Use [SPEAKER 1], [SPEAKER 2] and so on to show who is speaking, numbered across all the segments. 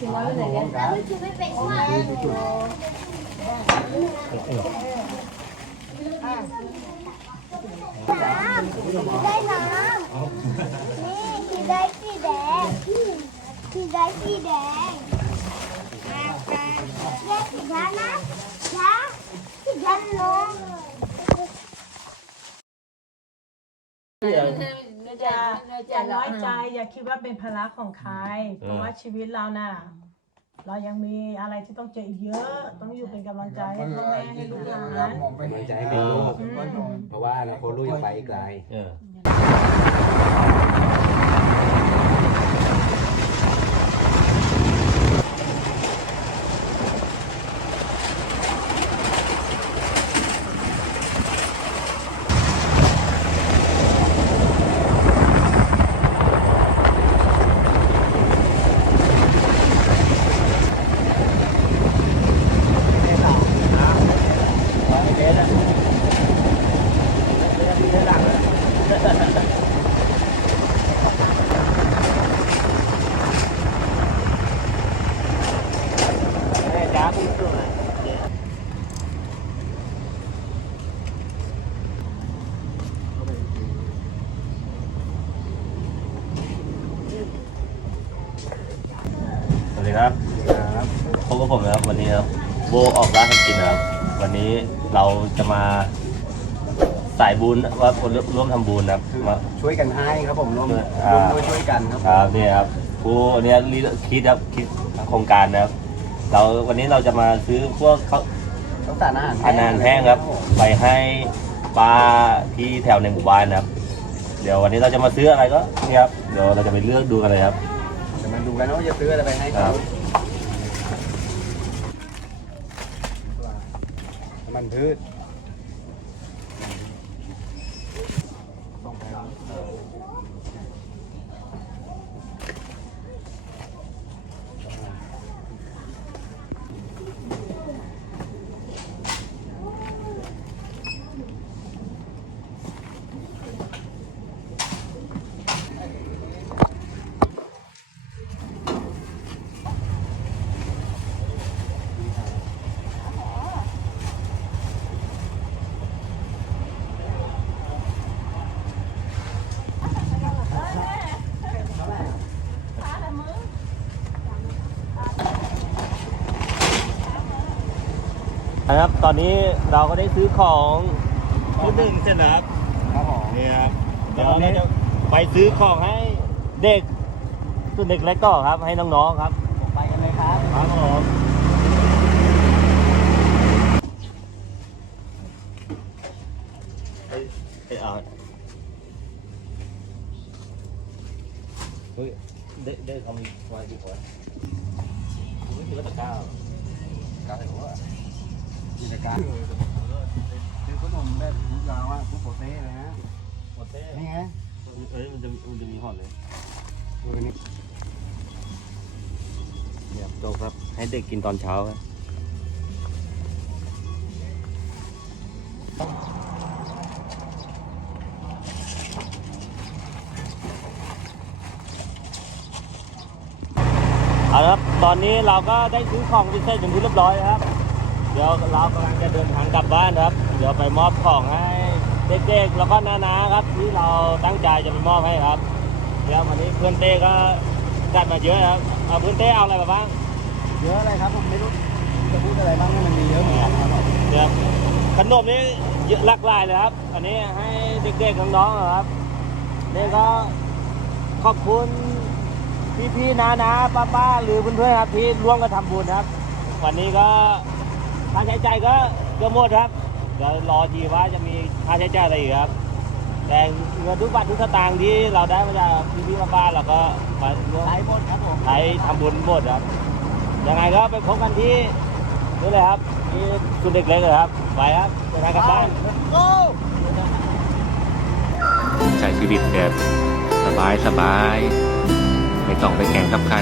[SPEAKER 1] กินน้ำไปไหนกัน
[SPEAKER 2] แล้วมันคือไม่เป็นว่าน้ำได้น้ำนี่สีได้สีแดงสีได้สีแดงแยกสีช้านะช้าสีช้าลง
[SPEAKER 3] อย่าอย่าน้อยใจอย่าคิดว่าเป็นภาระของใคร เพราะว่าชีวิตเราน่ะ เรายังมีอะไรที่ต้องเจออีกเยอะ ต้องอยู่เป็นกำลังใจให้พ่อแม่ให้ลูกหลาน
[SPEAKER 4] กำลังใจให้เป็นลูก เพราะว่าอนาคตลูกยังไปอีกไกล
[SPEAKER 5] เออ
[SPEAKER 4] จ้าคุณตัวไหน
[SPEAKER 5] สวัสดีครับพบกับผมนะครับวันนี้ครับโบออกร้านทำกินนะครับ วันนี้เราจะมาสายบุญว่าคนร่วมทำบุญนะครับมา
[SPEAKER 4] ช่วยกันให้ครับผมร่วม
[SPEAKER 5] อ่า
[SPEAKER 4] ร่วมด้วยช่วยกันครับ
[SPEAKER 5] ครับนี่ครับผู้เนี่ยคิดครับคิดโครงการนะครับ เราวันนี้เราจะมาซื้อพวกเขา
[SPEAKER 4] ต้องสารอาหาร
[SPEAKER 5] อาหารแห้งครับไปให้ปลาที่แถวในหมู่บ้านนะครับ เดี๋ยววันนี้เราจะมาซื้ออะไรก็นี่ครับเดี๋ยวเราจะไปเลือกดูกันเลยครับ
[SPEAKER 4] จะมาดูกันว่าจะซื้ออะไรไปให้
[SPEAKER 5] ครั
[SPEAKER 4] เขา
[SPEAKER 5] บ
[SPEAKER 4] น้ำมันพืช
[SPEAKER 5] นะครับ ตอนนี้เราก็ได้ซื้อของชุดหนึ่งเสร็จแล้วครับ
[SPEAKER 4] ครับผม
[SPEAKER 5] นี่ครับเดี๋ยวเราจะไปซื้อของให้เด็กส่วนเด็กเล็กก็ครับ ให้น้องๆครับ
[SPEAKER 4] ไปกันเลยครับ
[SPEAKER 5] ครับผมเอ้ยเอ้ยเอาเฮ้ยได้ได้ทำไว้ดีกว่าไม่คิดว่าจะกล้า
[SPEAKER 4] ครับผม กิจการซื้อขนมแบบลูกยาวอะผู้โปเต้เลยฮะ
[SPEAKER 5] หมดเต้
[SPEAKER 4] นี่ไง
[SPEAKER 5] เอ้ยมันจะมันจะมีห่อเลย
[SPEAKER 4] ดูนี่
[SPEAKER 5] เนี่ยโจ๊กครับ ให้เด็กกินตอนเช้าครับเอาละครับ ตอนนี้เราก็ได้ซื้อของพิเศษเป็นที่เรียบร้อยแล้วครับ ดี๋ยวเรากำลังจะเดินทางกลับบ้านครับ เดี๋ยวไปมอบของให้เด็กๆแล้วก็น้าๆครับ ที่เราตั้งใจจะไปมอบให้ครับเดี๋ยววันนี้เพื่อนเต้ก็จัดมาเยอะครับเอาเพื่อนเต้เอาอะไรมาบ้าง
[SPEAKER 4] เยอะอะไรครับผมไม่รู้จะพูดอะไรบ้างให้มันมีเยอะเหมือนกันครับ
[SPEAKER 5] เดี๋ยวขนมนี่เยอะหลากหลายเลยครับ อันนี้ให้เด็กๆน้องๆนะครับนี่ก็ขอบคุณพี่ๆน้าๆป้าๆหรือเพื่อนๆครับที่ร่วมกันทำบุญครับ วันนี้ก็ ค่าใช้จ่ายก็เกือบหมดครับเดี๋ยวรอทีว่าจะมีค่าใช้จ่ายอะไรอีกครับ แต่เงินทุกบาททุกสตางค์ที่เราได้มาจากพี่ๆป้าๆเราก็มาร่วม
[SPEAKER 4] ใช้หมดครับผม
[SPEAKER 5] ใช้ทำบุญหมดครับยังไงก็ไปพบกันที่นี่เลยครับที่คุณเด็กเล็กเลยครับไปครับไปทางกลับบ้าน
[SPEAKER 6] ใช้ชีวิตแบบสบายสบาย ไม่ต้องไปแข่งกับใคร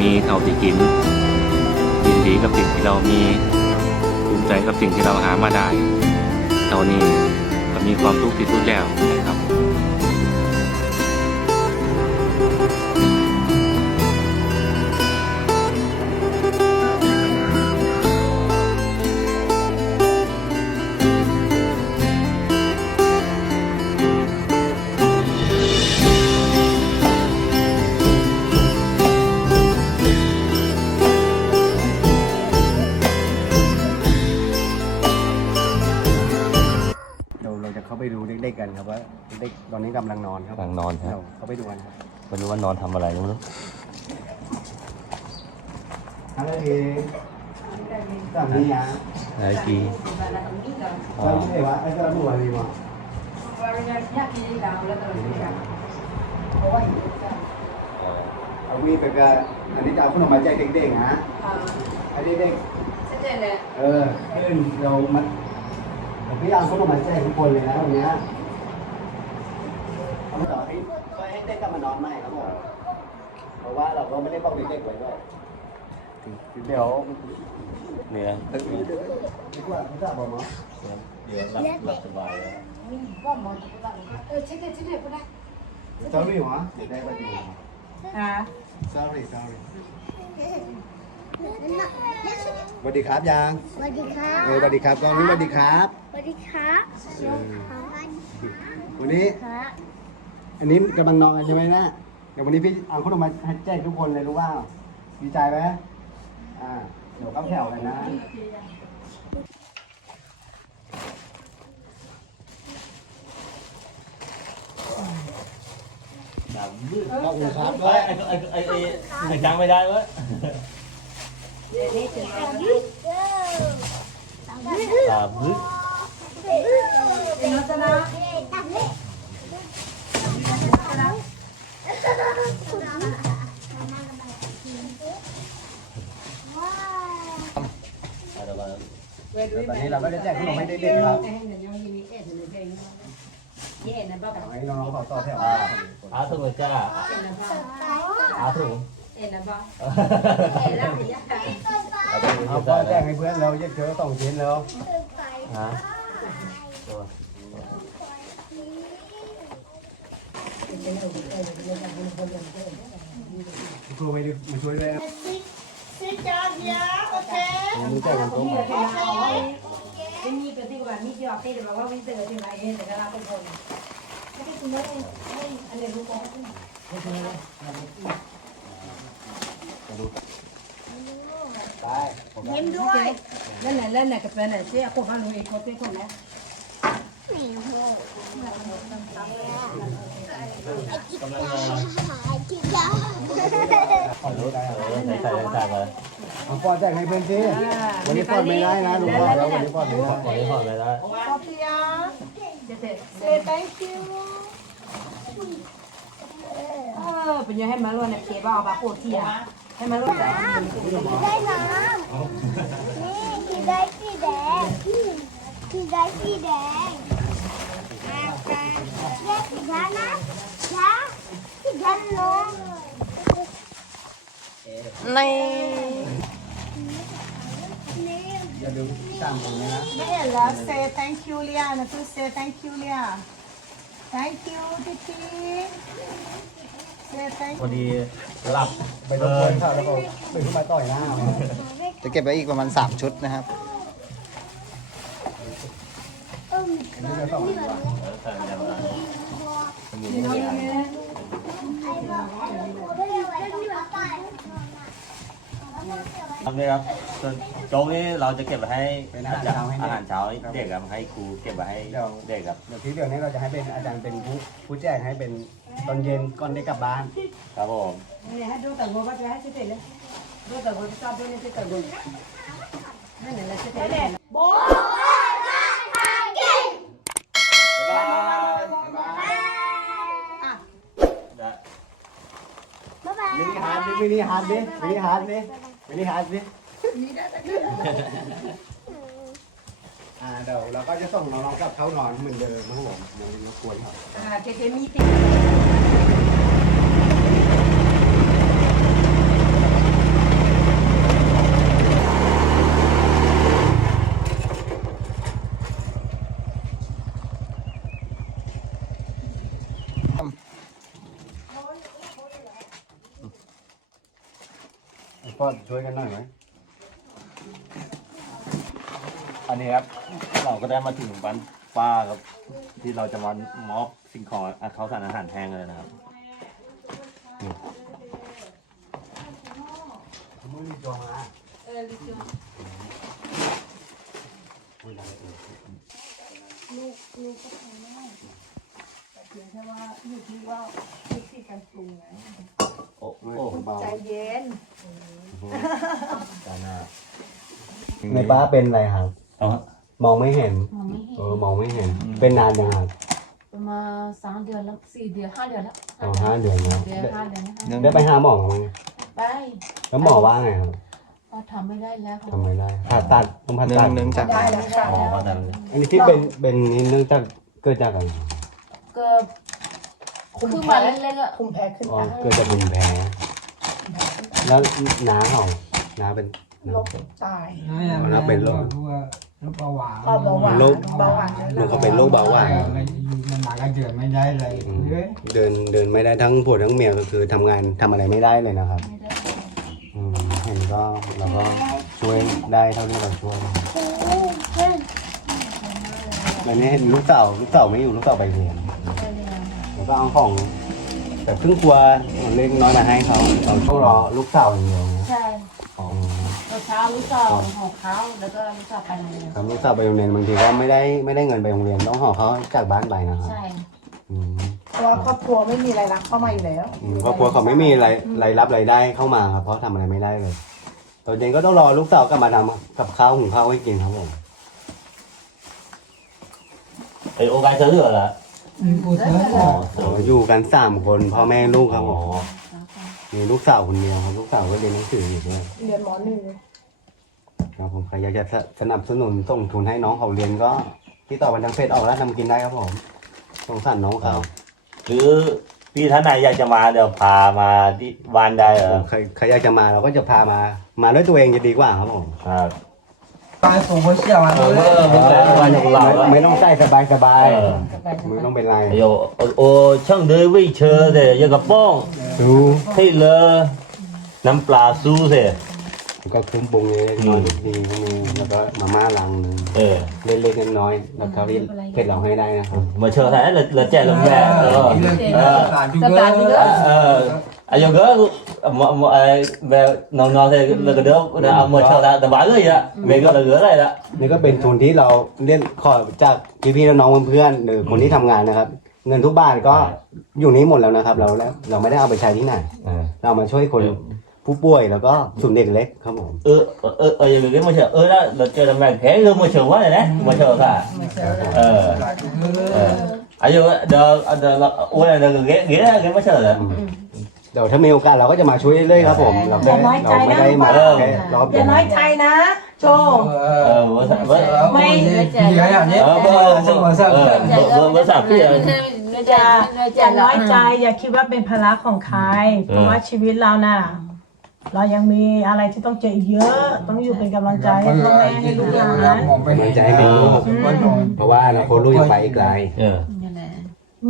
[SPEAKER 6] มีเท่าที่กิน ยินดีกับสิ่งที่เรามีภูมิใจกับสิ่งที่เราหามาได้เท่านี้ก็มีความทุกข์ที่สุดแล้วำ
[SPEAKER 4] ลังนอนครับ
[SPEAKER 5] กำลังนอนครับ
[SPEAKER 4] เดี๋ยวเขาไปดูกันครับ
[SPEAKER 5] ไม่รู้ว่านอนทำอะไรไม่รู้
[SPEAKER 4] อะไรดีสามนี้อะ
[SPEAKER 5] ไอ้กี
[SPEAKER 4] สามนี้วะไอ้สามนี้วะดีวะ เอาวีไปกับอันนี้จะเอาขนมมาแจกเด็กๆนะให้เด็กๆเออให้อื่นเรามันผมพยายามขนมมาแจกทุกคนเลยนะวันเนี้ยเอามาต่อให้ก็ให้เด็กกลับมานอนใหม่ครับผมเพราะว่าเราก็ไม่ได้บอกเด็กๆไว้ด้วยเดี๋ยว
[SPEAKER 5] เนี่ย
[SPEAKER 4] ดีกว่าไม่ทราบบอกมั้ง
[SPEAKER 5] เดี๋ยวหลับหลับสบายแล้ว
[SPEAKER 4] sorry วะได้ป่ะดี
[SPEAKER 3] อ่า
[SPEAKER 4] sorry sorry สวัสดีครับยัง
[SPEAKER 2] สวัสดีครับ
[SPEAKER 4] เออสวัสดีครับกองนี้สวัสดีครับ
[SPEAKER 2] สวัสดีครับ
[SPEAKER 4] เออวันนี้
[SPEAKER 2] ครับ
[SPEAKER 4] อันนี้กำลังนอนกันใช่ไหมนะเดี๋ยววันนี้พี่เอาขนมมาให้แจกทุกคนเลยรู้ว่าดีใจไหมอ่าเดี๋ยวเข้าแถวกันนะ
[SPEAKER 5] ดำมืด
[SPEAKER 4] ขอบคุณครับ
[SPEAKER 5] ไอ้ไอ้ไอ้ไอ้ไอ้ช้างไม่ได้เว้ยตาบึ้งอะไร วะ
[SPEAKER 4] ตอนนี้เราก็จะแจกขนมให้เด็กๆครับเอาให้น้องๆเขาต่อแถว
[SPEAKER 5] อาถุงเลยจ้าอาถุง
[SPEAKER 4] เอาพ่อแจกให้เพื่อนเราเยอะเจอสองชิ้นแล้ว
[SPEAKER 5] ฮะ
[SPEAKER 4] ช่วยไปดิมาช่วยได้
[SPEAKER 3] สิจานยาโอเคมีแต่คนต้องมาโอเคไม่
[SPEAKER 4] มีเป็
[SPEAKER 1] นที่ว่ามีที่ออ
[SPEAKER 4] กที่แบบว่าวิ
[SPEAKER 1] เตอร์ที่ไหนเห็นแต่เราเป็นคนไม่ได้คุณ
[SPEAKER 4] ไม่ได้ไม่อันเดี
[SPEAKER 2] ย
[SPEAKER 1] วรู้ก่อน
[SPEAKER 4] ยิ้
[SPEAKER 2] มด้วย
[SPEAKER 1] นั่นแหละนั่นแหละก็เป็นอะไรเสีย
[SPEAKER 5] กูฮัลโหลอี
[SPEAKER 2] กคนเป็
[SPEAKER 4] นคนแล้วนี่โห
[SPEAKER 5] เออใส่ใส่ใส่เลย
[SPEAKER 4] เอาพ่อแจกให้เพื่อนสิวันนี้พ่อไม่ได้นะลุงพ่อแล้ววันนี้พ่อไม่ได้
[SPEAKER 5] วันนี้ถอดไปได้
[SPEAKER 3] โซเฟีย
[SPEAKER 1] cái thế
[SPEAKER 3] say thank you
[SPEAKER 1] ờ bây giờ hay mà luôn này chế vào bà cổ thì à hay mà luôn
[SPEAKER 2] น้ำกินได้น้ำนี่กินได้สีแดงกินได้สีแดงอ่ากั นแยกสีช้านะช้าสีช้าลง
[SPEAKER 3] ใน
[SPEAKER 2] นี่
[SPEAKER 4] อย่าลืมตามผมนะ
[SPEAKER 3] ไม่เห็นแล้ว say thank you เลียนะคือ say thank you เลีย thank you ทิที say thank
[SPEAKER 5] พอดีหลับ
[SPEAKER 4] ไปรบกวนเขาแล้วก็ตื่นขึ้นมาต่อยหน้าเอา
[SPEAKER 7] จะเก็บไว้อีกประมาณ 3 ชุดนะครับ
[SPEAKER 2] อืม
[SPEAKER 4] อันนี้จะสองดีกว่า
[SPEAKER 5] ใส่ยังไง
[SPEAKER 2] ไม่ได้ไว้ ที่หัวไป
[SPEAKER 5] ทำเลยครับส่วนโจ๊กนี่เราจะเก็บไว้ให้อาหารเช้าอาหารเช้าเด็กครับให้ครูเก็บไว้ให้เด็กครับ
[SPEAKER 4] เดี๋ยวทีเดียวนี้เราจะให้เป็นอาจารย์เป็นผู้ผู้แจ้งให้เป็นตอนเย็นก่อนได้กลับบ้าน
[SPEAKER 5] ครับผม
[SPEAKER 1] này hai đôi tầng ngồi bắt hai cái thế đấy đôi tầng ngồi sao đôi lên cái tầng ngồi này này là cái thế này
[SPEAKER 2] โบ้ราคากิน
[SPEAKER 5] บ๊ายบาย
[SPEAKER 2] บ๊ายบาย
[SPEAKER 4] มินิฮาร์ดดิมินิฮาร์ดดิมินิฮาร์ดดิมินิฮาร์ดดิอ่าเดี๋ยวเราก็จะส่งน้องๆกลับเข้านอนเหมือนเดิมนะครับผมเดี๋ยวรบกวนเขา
[SPEAKER 1] à cái cái mi thì
[SPEAKER 4] พ่ อช่วยกันหน่อยไหม
[SPEAKER 5] อันนี้ครับเราก็ได้มาถึงบ้านป้าครับ ที่เราจะมามอบสิ่งของอะเขาวสารอาหารแห้งเลยนะครับ
[SPEAKER 4] มือนี่จองอะ
[SPEAKER 2] ลูกลูกก็ทำได้
[SPEAKER 3] อยู่ที่ว่าวิธีการปรุงไง
[SPEAKER 5] โอ้โอ้
[SPEAKER 4] เบา
[SPEAKER 3] ใจเย็น
[SPEAKER 5] จานหน้า
[SPEAKER 4] ในป้าเป็นอะไรครับ
[SPEAKER 5] อ๋อ
[SPEAKER 4] มองไม่เห็น
[SPEAKER 8] มองไม่เห็น
[SPEAKER 4] เออมองไม่เห็น เป็นนานยังครับ
[SPEAKER 8] ประมาณสามเดือนแล้วสี่เดือนห้าเดือนแล้ว
[SPEAKER 4] อ๋อห้าเดือนแล้ว
[SPEAKER 8] เดือนห้าเดือนนะคะ
[SPEAKER 4] ได้ไปหาหมอไหม
[SPEAKER 8] ไป
[SPEAKER 4] แล้วหมอว่าไงครับ
[SPEAKER 8] ก็ทำไม่ได้แล้วค่ะ
[SPEAKER 4] ทำไมได้ผ่าตัดต้องผ่าตัด
[SPEAKER 7] เนื่องจาก
[SPEAKER 3] ได้แล้วค่ะ
[SPEAKER 5] อ๋อก็จะ
[SPEAKER 4] อันนี้ที่เป็นเป็นนี่เนื่องจากเกิดจากอะไร
[SPEAKER 8] ก็ คือมาเล็กๆอะ
[SPEAKER 3] คุมแพ้ขึ้น
[SPEAKER 4] อ๋อ
[SPEAKER 3] ตา
[SPEAKER 4] เกิดจากภูมิแพ้แล้วน้าเขาน้าเป็น
[SPEAKER 3] โรคตาย
[SPEAKER 4] แล้วเป็นโรค
[SPEAKER 9] โรคเบาหวาน
[SPEAKER 3] เบาหวาน
[SPEAKER 4] โรค
[SPEAKER 3] เบาหวาน
[SPEAKER 4] หนูเขาเป็นโรคเบาหวาน
[SPEAKER 9] ไม่มันหนักกันเดือนไม่ได้เลย
[SPEAKER 4] อืมเดินเดินไม่ได้ทั้งผัวทั้งเมียก็คือทำงานทำอะไรไม่ได้เลยนะครับ
[SPEAKER 8] ไม่ได้
[SPEAKER 4] อืมเห็นก็เราก็ช่วยได้เท่าที่เราช่วยวันนี้เห็นลูกสาวลูกสาวไม่อยู่ลูกสาวไปเรียน
[SPEAKER 8] ไม่ได้
[SPEAKER 4] แล้ว ก็เอาของแต่ครึ่งครัวเล็กน้อยมาให้เขาเราต้องรอลูกสาวอย่างเดียวนะ
[SPEAKER 8] ใช่
[SPEAKER 4] อ๋อ
[SPEAKER 8] ตอนเช้าลูกสาวของเขาแล้วก็ลูกสาวไปโรงเรียน
[SPEAKER 4] ครับลูกสาวไปโรงเรียนบางทีก็ไม่ได้ไม่ได้เงินไปโรงเรียนต้องห่อเขาจากบ้านไปนะครับ
[SPEAKER 8] ใช่
[SPEAKER 4] อืม
[SPEAKER 3] เพราะว่าครอบครัวไม่มีรายรับเข้ามาอยู่แล้ว
[SPEAKER 4] อืมครอบครัวเขาไม่มีรายรายรับรายได้เข้ามาครับเพราะทำอะไรไม่ได้เลยตอนเย็นก็ต้องรอลูกสาวกลับมาทำกับข้าวหุงข้าวให้กินครับผม
[SPEAKER 5] ไอโอกา ยเธอเหลือละ
[SPEAKER 9] กูเจอ
[SPEAKER 5] อ๋อ
[SPEAKER 4] อ๋ออยู่กันสามคนพ่อแม่ลูกครับผ
[SPEAKER 5] อ๋อ
[SPEAKER 4] มมีลูกสาวคนเดียวครับลูกสาวก็เรียนหนังสืออยู่ด้วย
[SPEAKER 3] เรียนหมอหนึ่ง
[SPEAKER 4] ครับผมใครอยากจะสนับสนุนส่งทุนให้น้องเขาเรียนก็ที่ต่อบันทางเพจออกแล้วทำกินได้ครับผมสงสารน้องเขา
[SPEAKER 5] หรือพี่ท่านไหนอยากจะมาเดี๋ยวพามาที่บ้านได้เหรอ
[SPEAKER 4] ใครใครอยากจะมาเราก็จะพามา มาด้วยตัวเองจะดีกว่าครับผม
[SPEAKER 5] ครับ
[SPEAKER 9] บางสูงเชี่ยวมัน
[SPEAKER 5] เออมันต่วันของเรา
[SPEAKER 4] อไม่ต้องใส่สบายสบายไม่ต้องเป็นไร
[SPEAKER 5] โยโอช่างเดยวิเชอร์เดยยักระป้องดูให้เล
[SPEAKER 4] อน้ำปลาซูเสก็ครื่อปรุงเล็น้อยทีก็มีแล้วก็มาม่าลังหนึ่ง
[SPEAKER 5] เออ
[SPEAKER 4] เล็กๆน้อยๆแล้วเขาเรียนเผ็ดเราให้ได้นะครับ
[SPEAKER 5] มาเชิญอะไรเราแจกลงแม่เออเออ
[SPEAKER 9] ตายจุกเกอร์
[SPEAKER 5] เอออายุก็ mà mà về nó nó thì là cái đó là mà chờ là tầm bãi rồi ạ về cái là gỡ này đó
[SPEAKER 4] นี่ก็เป็นทุนที่เราเรียนขอจากพี่ๆน้องๆเพื่อนๆหรือคนที่ทำงานนะครับ เงินทุกบาทก็อยู่นี้หมดแล้วนะครับ เราแล้วเราไม่ได้เอาไปใช้ที่ไหน เรามาช่วยคนผู้ป่วยแล้วก็ศูนย์เด็กเล็กครับผม
[SPEAKER 5] ừ ừ ừ giờ cái mà chờ ừ đó là chờ là mẹ thế rồi mà chờ quá rồi đấy mà chờ cả
[SPEAKER 8] ไม่เจอแล้ว
[SPEAKER 5] ờ
[SPEAKER 9] ตายจุกเกอร์
[SPEAKER 5] ờ à giờ giờ giờ là ủa này là ghé ghé cái mà chờ rồi
[SPEAKER 4] เดี๋ยวถ้ามีโอกาสเราก็จะมาช่วยเรื่อยๆครับผมเราไม่ได้เราไม่ได้มาแค่รอบ
[SPEAKER 3] อ
[SPEAKER 4] เดีย
[SPEAKER 3] ย่าวน้อยใจนะ โจ
[SPEAKER 5] ờ bữa sa- bữa
[SPEAKER 9] ไม่เยอะอย่างนี้
[SPEAKER 5] ờ bữa bữa bữa bữa sa phía
[SPEAKER 3] อย่าอย่าน้อยใจอย่าคิดว่าเป็นภาระของใคร เพราะว่าชีวิตเราน่ะ เรายังมีอะไรที่ต้องเจออีกเยอะ ต้องอยู่เป็นกำลังใจให้พ่อแม่ให้ลูกหลาน
[SPEAKER 9] มองไป
[SPEAKER 4] มันจะให้เป็นลูกเพราะว่าอนาคตลูกยังไปอีกไกล
[SPEAKER 5] ờ
[SPEAKER 8] นี่แหละ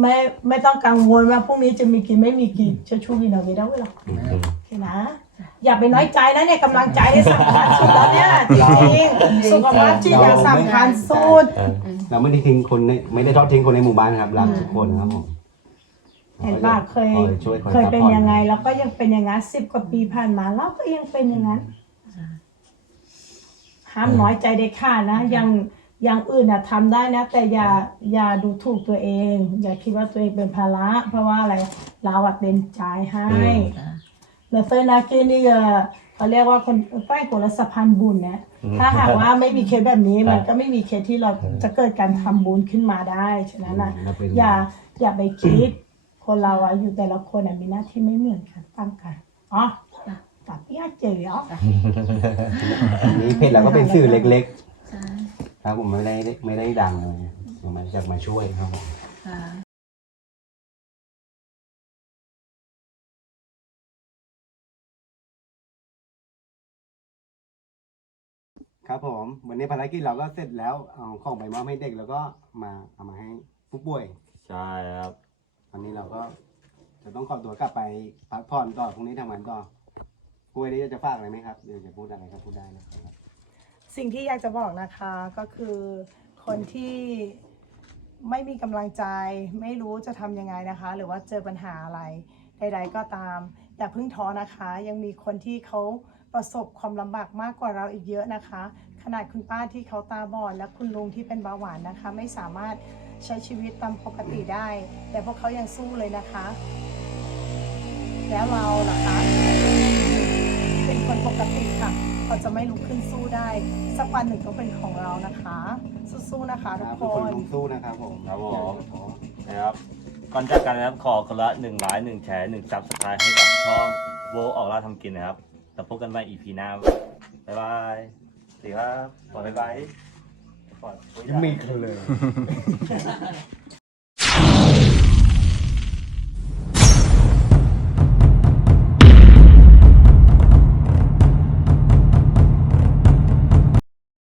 [SPEAKER 3] ไม่ไม่ต้องกังวลว่าพรุ่งนี้จะมีกินไม่มีกินเชื่อชูวินาเวด้าเวลาโอเคนะ อย่าไปน้อยใจนะเนี่ยกำลังใจที่สำคัญสุดแล้วเนี่ยจริงๆสุขภาพจิตอย่างสำคัญสุด
[SPEAKER 4] เราไม่ได้ทิ้งคนในไม่ได้ทอดทิ้งคนในหมู่บ้านครับรักทุกคนครับผม
[SPEAKER 3] เห็นป่ะเคย
[SPEAKER 4] คอยช่วยคอย
[SPEAKER 3] เคยเป็น
[SPEAKER 4] ซัพพอร์ต
[SPEAKER 3] ยังไงแล้วก็ยังเป็นอย่างนั้นสิบกว่าปีผ่านมาเราก็ยังเป็นอย่างนั้นห้ามน้อยใจเด็ดขาดนะอย่าง อย่างอื่นอะทำได้นะ แต่อย่าอย่าดูถูกตัวเอง อย่าคิดว่าตัวเองเป็นภาระ เพราะว่าอะไรเราอะเป็นใจให้แล้วเฟอร์นากินี่ก็เขาเรียกว่าคนใกล้คนละสะพานบุญนะถ้าหากว่าไม่มีเคสแบบนี้มันก็ไม่มีเคสที่เราจะเกิดการทำบุญขึ้นมาได้ฉะนั้นอะ
[SPEAKER 4] เราเป็น
[SPEAKER 3] อย่าอย่าไปคิดคนเราอะอยู่แต่ละคนอะมีหน้าที่ไม่เหมือนกันตั้งกันอ๋อตัดยากเจ๋อ
[SPEAKER 4] อันนี้เพจเราก็เป็นสื่อเล็ก
[SPEAKER 8] ใช่
[SPEAKER 4] ๆ ครับผมไม่ได้ไม่ได้ดังเลยเรามาจากมาช่วยครับผม
[SPEAKER 8] ค่ะ
[SPEAKER 4] ครับผมวันนี้ภารกิจเราก็เสร็จแล้วเอาของไปมอบให้เด็กแล้วก็มาเอามาให้ผู้ป่วย
[SPEAKER 5] ใช่ครับ
[SPEAKER 4] วันนี้เราก็จะต้องขอตัวกลับไปพักผ่อนต่อพรุ่งนี้ทำงานต่อป่วยนี้จะฝากอะไรไหมครับเดี๋ยวจะพูดอะไรก็พูดได้นะครับ
[SPEAKER 3] สิ่งที่อยากจะบอกนะคะก็คือคนที่ไม่มีกำลังใจ ไม่รู้จะทำยังไงนะคะ หรือว่าเจอปัญหาอะไรใดๆก็ตาม อย่าเพิ่งท้อนะคะ ยังมีคนที่เขาประสบความลำบากมากกว่าเราอีกเยอะนะคะ ขนาดคุณป้าที่เขาตาบอดและคุณลุงที่เป็นเบาหวานนะคะ ไม่สามารถใช้ชีวิตตามปกติได้ แต่พวกเขายังสู้เลยนะคะ แล้วเราล่ะคะ คนปกติค่ะเราจะไม่ลุกขึ้นสู้ได้ สักวันหนึ่งต้องเป็นของเรานะคะ สู้ๆนะคะทุก
[SPEAKER 4] ครับ
[SPEAKER 3] ค
[SPEAKER 4] ทุกคน
[SPEAKER 3] น
[SPEAKER 4] ต้องสู้นะครับผม
[SPEAKER 5] ครับผมนะครับก่อนจากกันนะครับขอคนละหนึ่งไลค์หนึ่งแชร์หนึ่งซับสไครต์ให้กับช่องโวออกล่าทำกินนะครับแล้วพบกันใหม่ EP หน้าบ๊ายบายสวัสดีครับขอบ๊ายบายขอ
[SPEAKER 4] ยังมีกันเลย